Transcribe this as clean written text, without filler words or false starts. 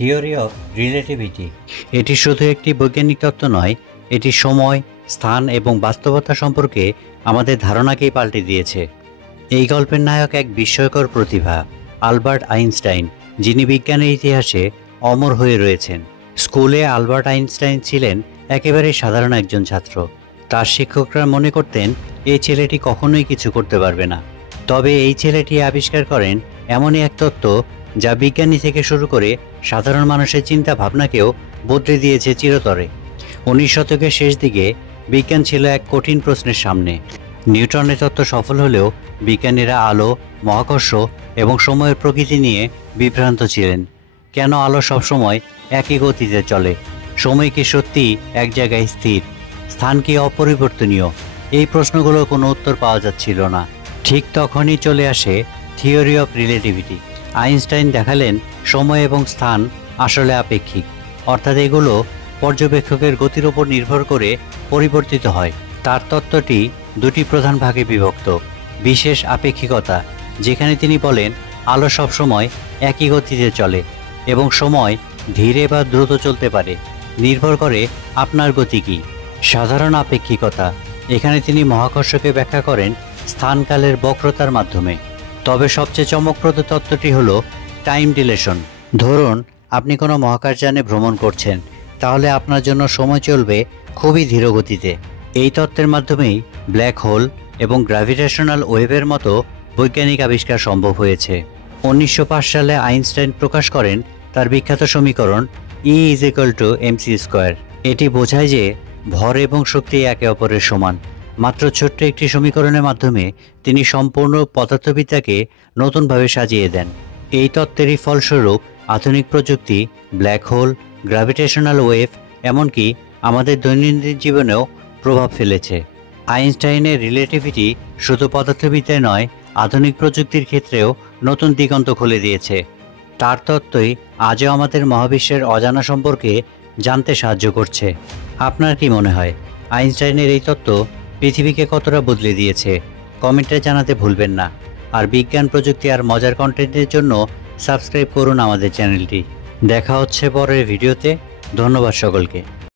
Theory of relativity. এটি শুধু একটি বৈজ্ঞানিক তত্ত্ব নয়, এটি সময়, স্থান এবং বাস্তবতা সম্পর্কে আমাদের ধারণাকেই পাল্টে দিয়েছে। এই গল্পের নায়ক এক বিস্ময়কর প্রতিভা, আলবার্ট আইনস্টাইন, যিনি বিজ্ঞানের ইতিহাসে অমর হয়ে রয়েছেন। স্কুলে আলবার্ট আইনস্টাইন ছিলেন একেবারে সাধারণ একজন ছাত্র। তার শিক্ষকরা মনে করতেন এই ছেলেটি কখনোই কিছু করতে পারবে না। তবে এই ছেলেটি আবিষ্কার করেন এমনই এক তত্ত্ব যা বিজ্ঞানী থেকে শুরু করে সাধারণ মানুষের চিন্তা ভাবনাকেও বদলে দিয়েছে চিরতরে। 19 শতকের শেষ দিকে বিজ্ঞান ছিল এক কঠিন প্রশ্নের সামনে। নিউটনের তত্ত্ব সফল হলেও বিজ্ঞানীরা আলো, মহাকর্ষ এবং সময়ের প্রকৃতি নিয়ে বিভ্রান্ত ছিলেন। কেন আলো সবসময় একই গতিতে চলে? সময় কি সত্যিই এক জায়গায় স্থির? স্থান কি অপরিবর্তনীয়? এই প্রশ্নগুলোর কোনো উত্তর পাওয়া যাচ্ছিল না। ঠিক তখনই চলে আসে থিওরি অফ রিলেটিভিটি। আইনস্টাইন দেখালেন সময় এবং স্থান আসলে আপেক্ষিক, অর্থাৎ এগুলো পর্যবেক্ষকের গতির উপর নির্ভর করে পরিবর্তিত হয়। তার তত্ত্বটি দুটি প্রধান ভাগে বিভক্ত। বিশেষ আপেক্ষিকতা, যেখানে তিনি বলেন আলো সবসময় একই গতিতে চলে এবং সময় ধীরে বা দ্রুত চলতে পারে, নির্ভর করে আপনার গতি কী। সাধারণ আপেক্ষিকতা, এখানে তিনি মহাকর্ষকে ব্যাখ্যা করেন স্থানকালের বক্রতার মাধ্যমে। তবে সবচেয়ে চমকপ্রদ তত্ত্বটি হলো টাইম ডিলেশন। ধরুন আপনি কোনো মহাকাশযানে ভ্রমণ করছেন, তাহলে আপনার জন্য সময় চলবে খুবই ধীর গতিতে। এই তত্ত্বের মাধ্যমেই ব্ল্যাক হোল এবং গ্র্যাভিটেশনাল ওয়েভের মতো বৈজ্ঞানিক আবিষ্কার সম্ভব হয়েছে। 1905 সালে আইনস্টাইন প্রকাশ করেন তার বিখ্যাত সমীকরণ E=mc²। এটি বোঝায় যে ভর এবং শক্তি একে অপরের সমান। মাত্র ছোট্ট একটি সমীকরণের মাধ্যমে তিনি সম্পূর্ণ পদার্থবিদ্যাকে নতুনভাবে সাজিয়ে দেন। এই তত্ত্বেরই ফলস্বরূপ আধুনিক প্রযুক্তি, ব্ল্যাক হোল, গ্র্যাভিটেশনাল ওয়েভ এমনকি আমাদের দৈনন্দিন জীবনেও প্রভাব ফেলেছে। আইনস্টাইনের রিলেটিভিটি শুধু পদার্থবিদ্যায় নয়, আধুনিক প্রযুক্তির ক্ষেত্রেও নতুন দিগন্ত খুলে দিয়েছে। তার তত্ত্বই আজও আমাদের মহাবিশ্বের অজানা সম্পর্কে জানতে সাহায্য করছে। আপনার কি মনে হয়, আইনস্টাইনের এই তত্ত্ব পৃথিবীকে কতটা বদলে দিয়েছে? কমেন্টে জানাতে ভুলবেন না। আর বিজ্ঞান, প্রযুক্তি আর মজার কন্টেন্টের জন্য সাবস্ক্রাইব করুন আমাদের চ্যানেলটি। দেখা হচ্ছে পরের ভিডিওতে। ধন্যবাদ সকলকে।